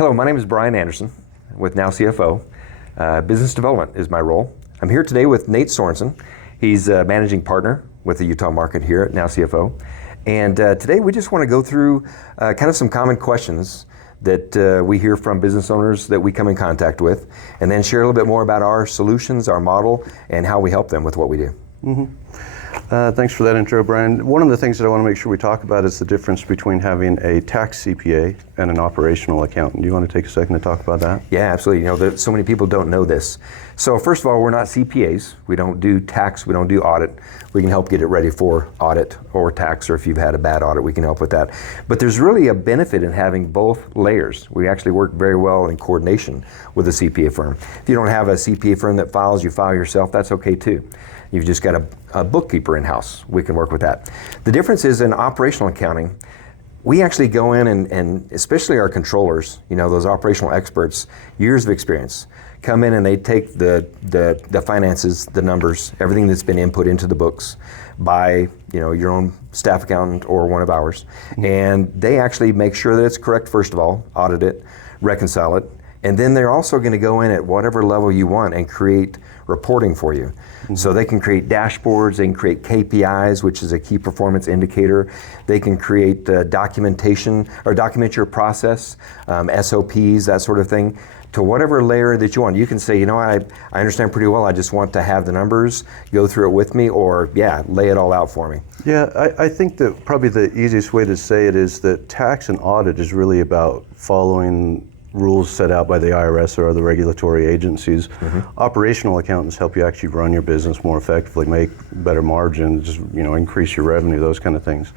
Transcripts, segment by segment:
Hello, my name is Bryan Anderson with NOW CFO. Business development is my role. I'm here today with Nate Sorensen. He's a managing partner with the Utah market here at NOW CFO. And today we just want to go through kind of some common questions that we hear from business owners that we come in contact with, and then share a little bit more about our solutions, our model, and how we help them with what we do. Thanks for that intro, Bryan. One of the things that I want to make sure we talk about is the difference between having a tax CPA and an operational accountant. Do you want to take a second to talk about that? Yeah, absolutely. You know, so many people don't know this. So first of all, we're not CPAs. We don't do tax. We don't do audit. We can help get it ready for audit or tax, or if you've had a bad audit, we can help with that. But there's really a benefit in having both layers. We actually work very well in coordination with a CPA firm. If you don't have a CPA firm that files, you file yourself, that's okay too. You've just got a bookkeeper in-house. We can work with that. The difference is in operational accounting, we actually go in and especially our controllers, you know, those operational experts, years of experience, come in and they take the finances, the numbers, everything that's been input into the books by, you know, your own staff accountant or one of ours, and they actually make sure that it's correct, first of all, audit it, reconcile it, and then they're also going to go in at whatever level you want and create reporting for you. So they can create dashboards, they can create KPIs, which is a key performance indicator. They can create documentation or document your process, SOPs, that sort of thing, to whatever layer that you want. You can say, you know, I understand pretty well, I just want to have the numbers, go through it with me, or yeah, lay it all out for me. Yeah, I think that probably the easiest way to say it is that tax and audit is really about following rules set out by the IRS or other regulatory agencies. Operational accountants help you actually run your business more effectively, make better margins, you know, increase your revenue, those kind of things.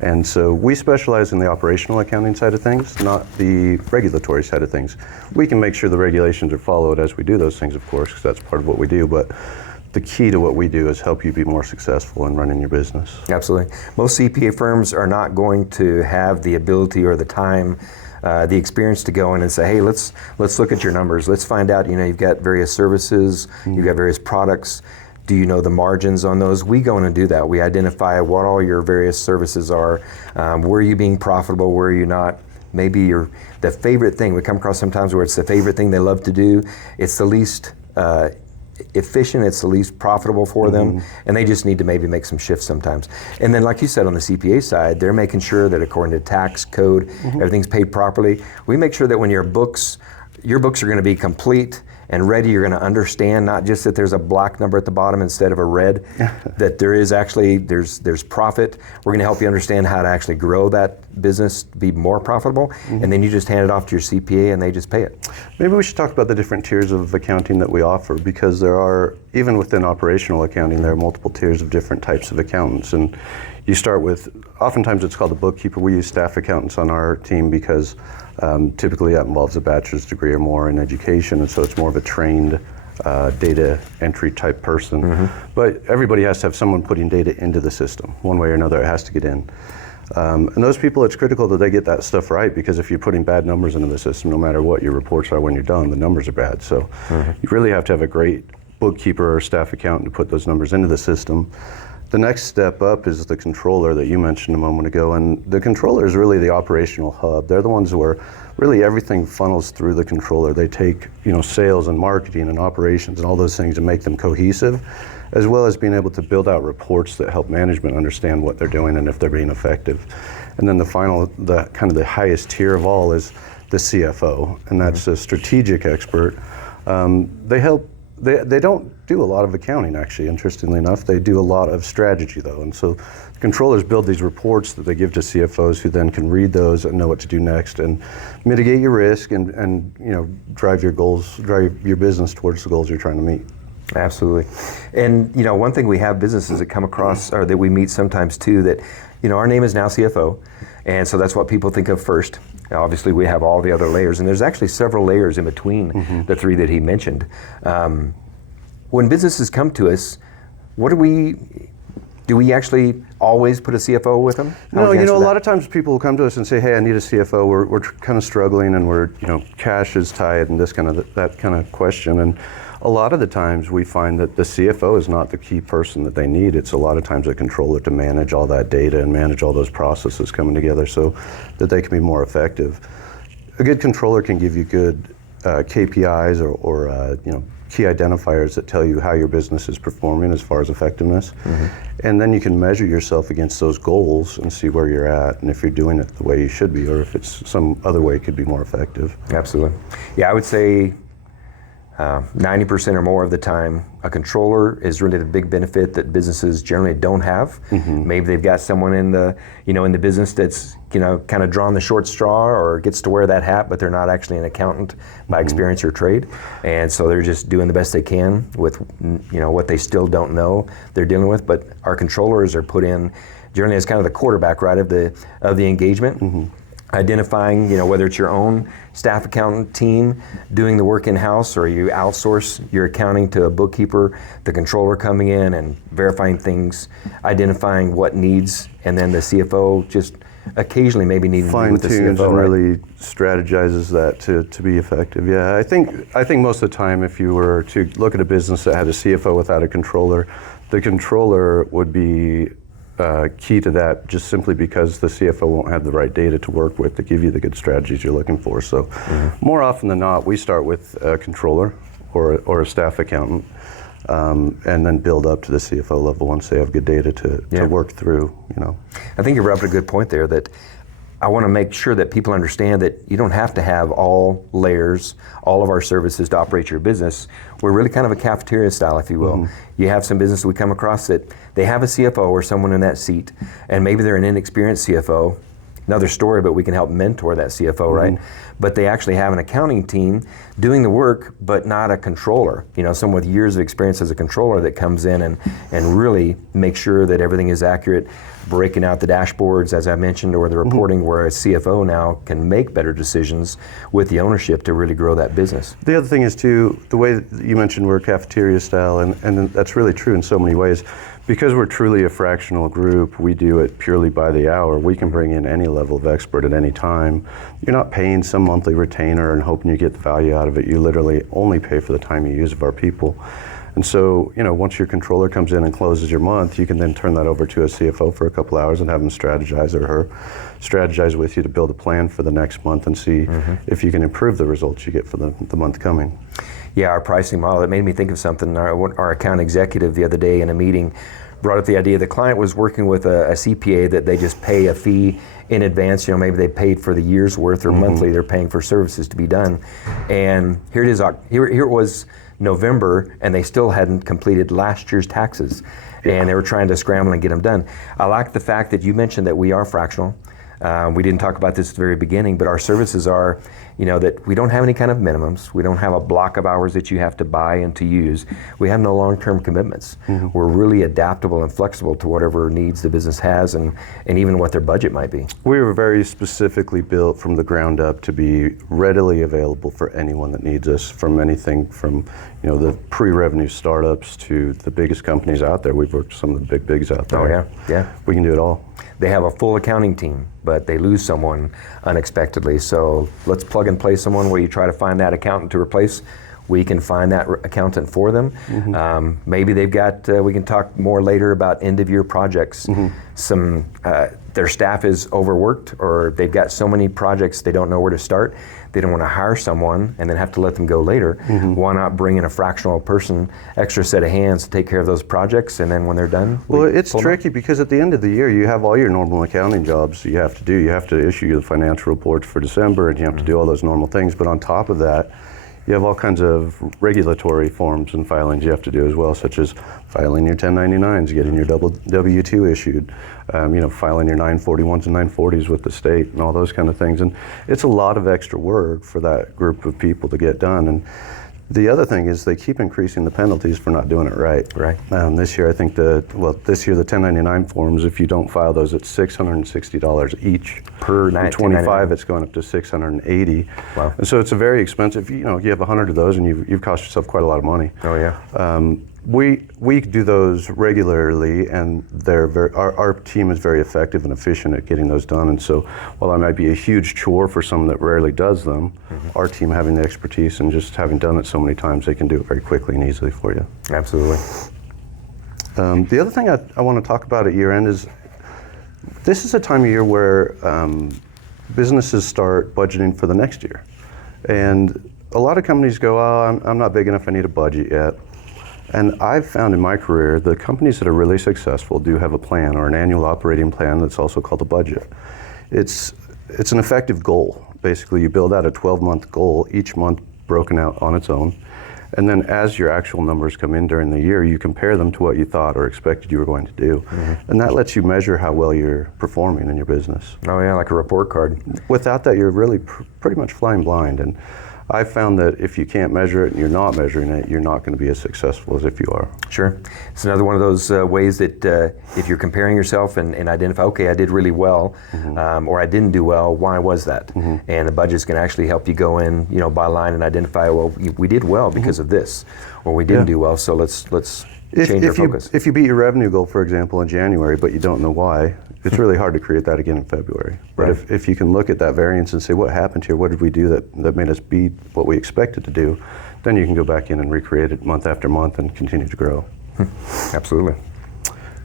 And so we specialize in the operational accounting side of things, not the regulatory side of things. We can make sure the regulations are followed as we do those things, of course, because that's part of what we do. But the key to what we do is help you be more successful in running your business. Absolutely. Most CPA firms are not going to have the ability or the time, the experience to go in and say, hey, let's look at your numbers. Let's find out, you know, you've got various services, you've got various products. Do you know the margins on those? We go in and do that. We identify what all your various services are. Where are you being profitable? Where are you not? Maybe the favorite thing. We come across sometimes where it's the favorite thing they love to do. It's the least efficient, it's the least profitable for them, and they just need to maybe make some shifts sometimes. And then like you said, on the CPA side, they're making sure that according to tax code, everything's paid properly. We make sure that when your books are going to be complete and ready, you're going to understand not just that there's a black number at the bottom instead of a red, that there is actually, there's profit. We're going to help you understand how to actually grow that business to be more profitable, and then you just hand it off to your CPA and they just pay it. Maybe we should talk about the different tiers of accounting that we offer, because there are, even within operational accounting, there are multiple tiers of different types of accountants. And you start with, oftentimes it's called a bookkeeper. We use staff accountants on our team because typically that involves a bachelor's degree or more in education, and so it's more of a trained data entry type person. But everybody has to have someone putting data into the system. One way or another, it has to get in. And those people, it's critical that they get that stuff right, because if you're putting bad numbers into the system, no matter what your reports are when you're done, the numbers are bad. So you really have to have a great bookkeeper or staff accountant to put those numbers into the system. The next step up is the controller that you mentioned a moment ago, and the controller is really the operational hub. They're the ones where really everything funnels through the controller. They take, you know, sales and marketing and operations and all those things and make them cohesive, as well as being able to build out reports that help management understand what they're doing and if they're being effective. And then the kind of the highest tier of all is the CFO, and that's a strategic expert. They don't do a lot of accounting, actually, interestingly enough. They do a lot of strategy, though. And so controllers build these reports that they give to CFOs, who then can read those and know what to do next and mitigate your risk and you know, drive your business towards the goals you're trying to meet. Absolutely. And you know, one thing we have businesses that come across, or that we meet sometimes too, that, you know, our name is NOW CFO, and so that's what people think of first. Now, obviously we have all the other layers, and there's actually several layers in between the three that he mentioned. When businesses come to us, do we actually always put a CFO with them? No, you know, a lot of times people will come to us and say, hey, I need a CFO. We're kind of struggling, and you know, cash is tight, and that kind of question. And a lot of the times we find that the CFO is not the key person that they need. It's a lot of times a controller to manage all that data and manage all those processes coming together so that they can be more effective. a good controller can give you good KPIs or key identifiers that tell you how your business is performing as far as effectiveness. And then you can measure yourself against those goals and see where you're at and if you're doing it the way you should be, or if it's some other way it could be more effective. Absolutely. Yeah, I would say 90% or more of the time, a controller is really the big benefit that businesses generally don't have. Maybe they've got someone in the business that's kind of drawn the short straw or gets to wear that hat, but they're not actually an accountant by experience or trade, and so they're just doing the best they can with what they still don't know they're dealing with. But our controllers are put in generally as kind of the quarterback, right, of the engagement. Identifying, whether it's your own staff accountant team doing the work in-house or you outsource your accounting to a bookkeeper, the controller coming in and verifying things, identifying what needs, and then the CFO just occasionally maybe needing to meet with the Fine-tunes CFO, and right? really strategizes that to be effective. Yeah, I think most of the time if you were to look at a business that had a CFO without a controller, the controller would be key to that, just simply because the CFO won't have the right data to work with to give you the good strategies you're looking for. So more often than not, we start with a controller or a staff accountant, and then build up to the CFO level once they have good data to work through. I think you brought up a good point there, that I want to make sure that people understand that you don't have to have all layers, all of our services to operate your business. We're really kind of a cafeteria style, if you will. You have some business we come across that they have a CFO or someone in that seat, and maybe they're an inexperienced CFO. Another story, but we can help mentor that CFO, right? But they actually have an accounting team doing the work, but not a controller. Someone with years of experience as a controller that comes in and really makes sure that everything is accurate, breaking out the dashboards, as I mentioned, or the reporting, where a CFO now can make better decisions with the ownership to really grow that business. The other thing is too, the way that you mentioned we're cafeteria style, and that's really true in so many ways. Because we're truly a fractional group, we do it purely by the hour. We can bring in any level of expert at any time. You're not paying some monthly retainer and hoping you get the value out of it. You literally only pay for the time you use of our people. And so, once your controller comes in and closes your month, you can then turn that over to a CFO for a couple hours and have them strategize, or her strategize with you to build a plan for the next month and see if you can improve the results you get for the month coming. Yeah, our pricing model, it made me think of something. Our account executive the other day in a meeting brought up the idea the client was working with a CPA that they just pay a fee in advance. Maybe they paid for the year's worth, or monthly they're paying for services to be done. And here it was November, and they still hadn't completed last year's taxes. And they were trying to scramble and get them done. I like the fact that you mentioned that we are fractional. We didn't talk about this at the very beginning, but our services are, that we don't have any kind of minimums. We don't have a block of hours that you have to buy and to use. We have no long-term commitments. We're really adaptable and flexible to whatever needs the business has, and even what their budget might be. We were very specifically built from the ground up to be readily available for anyone that needs us, from anything from the pre-revenue startups to the biggest companies out there. We've worked with some of the bigs out there. Oh yeah. We can do it all. They have a full accounting team, but they lose someone unexpectedly. So let's plug and play someone where you try to find that accountant to replace. We can find that accountant for them. Maybe they've got, we can talk more later about end of year projects. Their staff is overworked, or they've got so many projects they don't know where to start. They don't want to hire someone and then have to let them go later. Mm-hmm. Why not bring in a fractional person, extra set of hands to take care of those projects, and then when they're done? Well, it's tricky because at the end of the year, you have all your normal accounting jobs you have to do. You have to issue the financial reports for December, and you have to do all those normal things. But on top of that, you have all kinds of regulatory forms and filings you have to do as well, such as filing your 1099s, getting your W-2 issued, filing your 941s and 940s with the state and all those kind of things. And it's a lot of extra work for that group of people to get done. And the other thing is they keep increasing the penalties for not doing it right. Right. This year, I think the 1099 forms, if you don't file those, it's $660 each. Per 25, it's going up to $680. Wow. And so it's a very expensive, you have 100 of those and you've cost yourself quite a lot of money. Oh yeah. We do those regularly, and our team is very effective and efficient at getting those done. And so while that might be a huge chore for someone that rarely does them, our team having the expertise and just having done it so many times, they can do it very quickly and easily for you. Absolutely. The other thing I want to talk about at year end is this is a time of year where businesses start budgeting for the next year. And a lot of companies go, oh, I'm not big enough, I need a budget yet. And I've found in my career, the companies that are really successful do have a plan or an annual operating plan that's also called a budget. It's an effective goal. Basically, you build out a 12-month goal, each month broken out on its own. And then as your actual numbers come in during the year, you compare them to what you thought or expected you were going to do. Mm-hmm. And that lets you measure how well you're performing in your business. Oh yeah, like a report card. Without that, you're really pretty much flying blind. And I've found that if you can't measure it and you're not measuring it, you're not going to be as successful as if you are. Sure. It's another one of those ways that if you're comparing yourself and identify, okay, I did really well, mm-hmm. Or I didn't do well, why was that? Mm-hmm. And the budget's going to actually help you go in, by line and identify, well, we did well because mm-hmm. of this, or we didn't do well, so let's change our focus. If you beat your revenue goal, for example, in January, but you don't know why, it's really hard to create that again in February. But Right. if you can look at that variance and say, what happened here? What did we do that made us beat what we expected to do? Then you can go back in and recreate it month after month and continue to grow. Absolutely.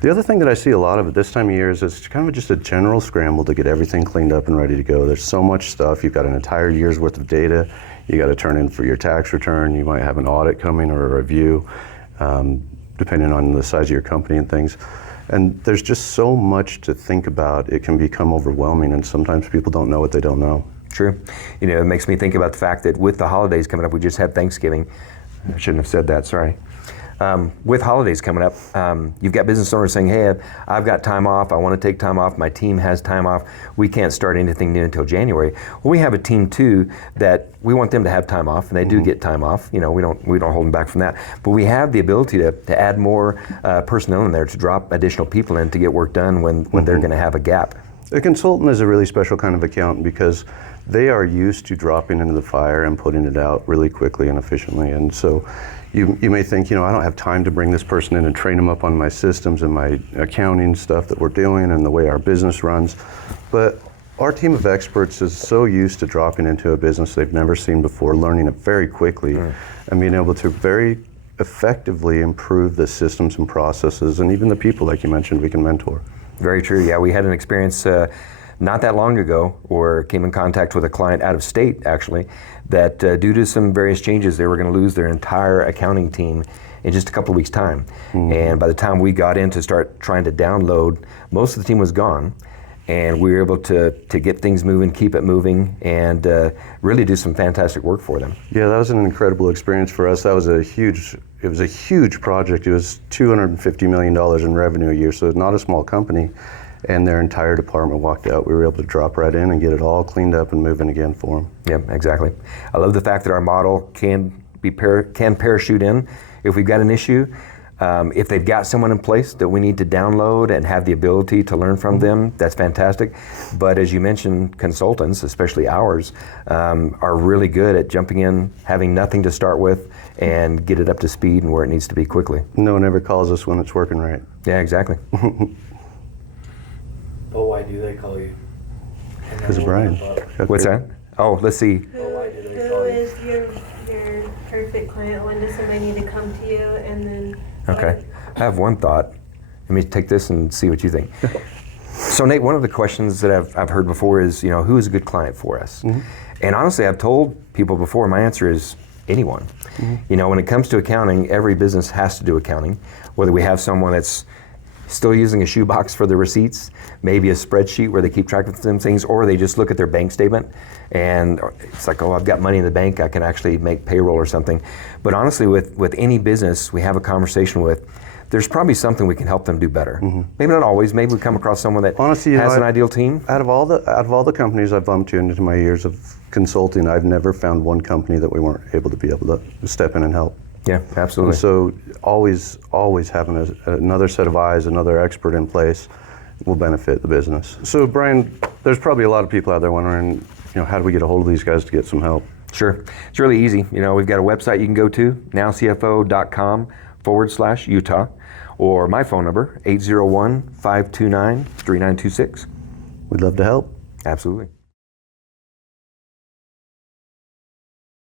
The other thing that I see a lot of at this time of year is it's kind of just a general scramble to get everything cleaned up and ready to go. There's so much stuff. You've got an entire year's worth of data. You got to turn in for your tax return. You might have an audit coming or a review, depending on the size of your company and things. And there's just so much to think about, it can become overwhelming, and sometimes people don't know what they don't know. True. It makes me think about the fact that with the holidays coming up, we just had Thanksgiving. I shouldn't have said that, sorry. With holidays coming up, you've got business owners saying, hey, I've got time off, I want to take time off, my team has time off, we can't start anything new until January. Well, we have a team too that we want them to have time off, and they do get time off. We don't hold them back from that. But we have the ability to add more personnel in there, to drop additional people in to get work done when they're going to have a gap. A consultant is a really special kind of accountant because they are used to dropping into the fire and putting it out really quickly and efficiently. And so you may think, I don't have time to bring this person in and train them up on my systems and my accounting stuff that we're doing and the way our business runs. But our team of experts is so used to dropping into a business they've never seen before, learning it very quickly, and being able to very effectively improve the systems and processes, and even the people, like you mentioned, we can mentor. Very true. Yeah, we had an experience not that long ago, or came in contact with a client out of state, actually, that due to some various changes, they were going to lose their entire accounting team in just a couple of weeks' time. Mm-hmm. And by the time we got in to start trying to download, most of the team was gone. And we were able to get things moving, keep it moving, and really do some fantastic work for them. Yeah, that was an incredible experience for us. That was a huge project. It was $250 million in revenue a year, so it's not a small company. And their entire department walked out. We were able to drop right in and get it all cleaned up and moving again for them. Yeah, exactly. I love the fact that our model can parachute in if we've got an issue. If they've got someone in place that we need to download and have the ability to learn from them, that's fantastic. But as you mentioned, consultants, especially ours, are really good at jumping in, having nothing to start with, and get it up to speed and where it needs to be quickly. No one ever calls us when it's working right. Yeah, exactly. But why do they call you? Because of Bryan. What's that? Oh, let's see. Why do they Who call you? is your perfect client? When does somebody need to come to you, and then? Okay, I have one thought. Let me take this and see what you think. So Nate, one of the questions that I've heard before is, who is a good client for us? Mm-hmm. And honestly, I've told people before, my answer is anyone. Mm-hmm. When it comes to accounting, every business has to do accounting. Whether we have someone that's still using a shoebox for the receipts, maybe a spreadsheet where they keep track of some things, or they just look at their bank statement and it's like, oh, I've got money in the bank, I can actually make payroll or something. But honestly, with any business we have a conversation with, there's probably something we can help them do better. Mm-hmm. Maybe not always, maybe we come across someone that honestly, has an ideal team. Out of all the companies I've bumped into my years of consulting, I've never found one company that we weren't able to step in and help. Yeah, absolutely. And so always having another set of eyes, another expert in place will benefit the business. So Bryan, there's probably a lot of people out there wondering, how do we get a hold of these guys to get some help? Sure, it's really easy. We've got a website you can go to, nowcfo.com/Utah, or my phone number, 801-529-3926. We'd love to help. Absolutely.